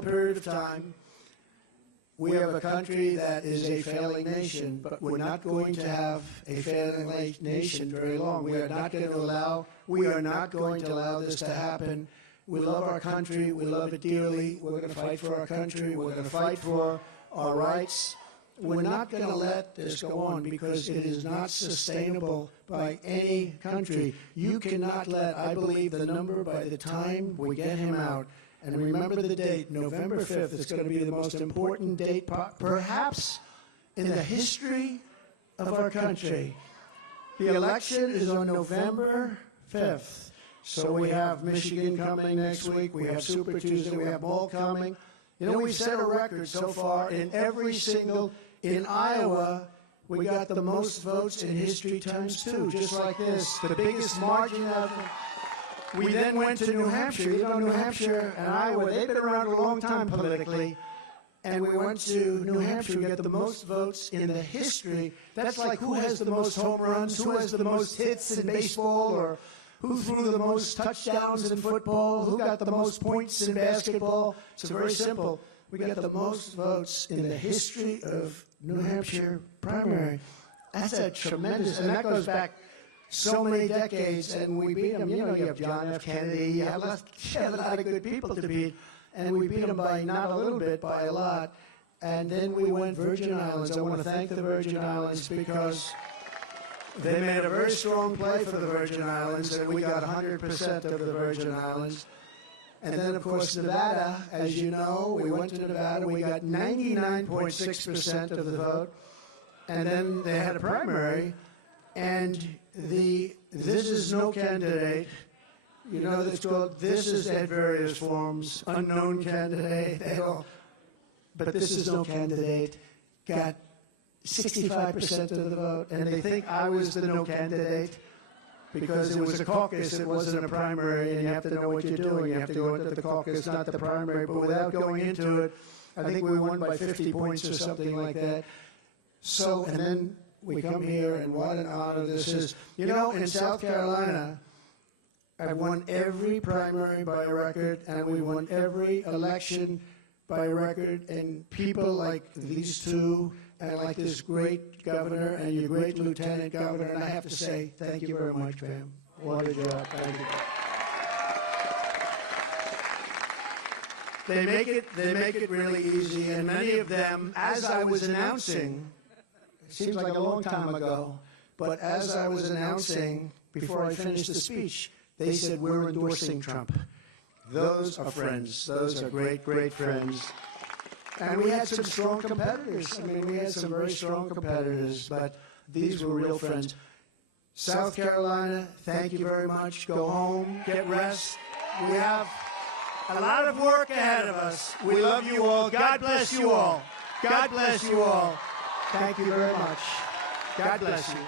reasonable period of time. We have a country that is a failing nation, but we're not going to have a failing nation very long. We are not going to allow this to happen. We love our country. We love it dearly. We're going to fight for our country. We're going to fight for our rights. We're not going to let this go on because it is not sustainable by any country. You cannot let, I believe, the number by the time we get him out. And remember the date, November 5th. It's going to be the most important date perhaps in the history of our country. The election is on November 5th. So we have Michigan coming next week. We have Super Tuesday. We have Ball coming. You know, we've set a record so far in Iowa, we got the most votes in history times two, just like this. The biggest margin of it. We then went to New Hampshire. You know, New Hampshire and Iowa, they've been around a long time politically. And we went to New Hampshire. We got the most votes in the history. That's like who has the most home runs, who has the most hits in baseball, or who threw the most touchdowns in football, who got the most points in basketball. It's very simple. We got the most votes in the history of New Hampshire primary. That's a tremendous, and that goes back so many decades, and we beat them. You know, you have John F. Kennedy, you have a lot of good people to beat, and we beat them by not a little bit, by a lot. And then we went Virgin Islands. I want to thank the Virgin Islands because they made a very strong play for the Virgin Islands, and we got 100% of the Virgin Islands. And then, of course, Nevada, as you know, we went to Nevada. We got 99.6% of the vote. And then they had a primary. And this is no candidate. You know, it's called, this is at various forms, unknown candidate. But this is no candidate. Got 65% of the vote. And they think I was the no candidate, because it was a caucus, it wasn't a primary, and you have to know what you're doing. You have to go into the caucus, not the primary. But without going into it, I think we won by 50 points or something like that. So, and then we come here, and what an honor this is. You know, in South Carolina, I've won every primary by a record, and we won every election by a record, and people like these two, and like this great governor and your great lieutenant governor, and I have to say, thank you very much, Pam. What a job. Thank you. They make it really easy, and many of them, as I was announcing, it seems like a long time ago, but as I was announcing, before I finished the speech, they said, we're endorsing Trump. Those are friends. Those are great, great friends. And we had some strong competitors. I mean, we had some very strong competitors, but these were real friends. South Carolina, thank you very much. Go home, get rest. We have a lot of work ahead of us. We love you all. God bless you all. God bless you all. Thank you very much. God bless you.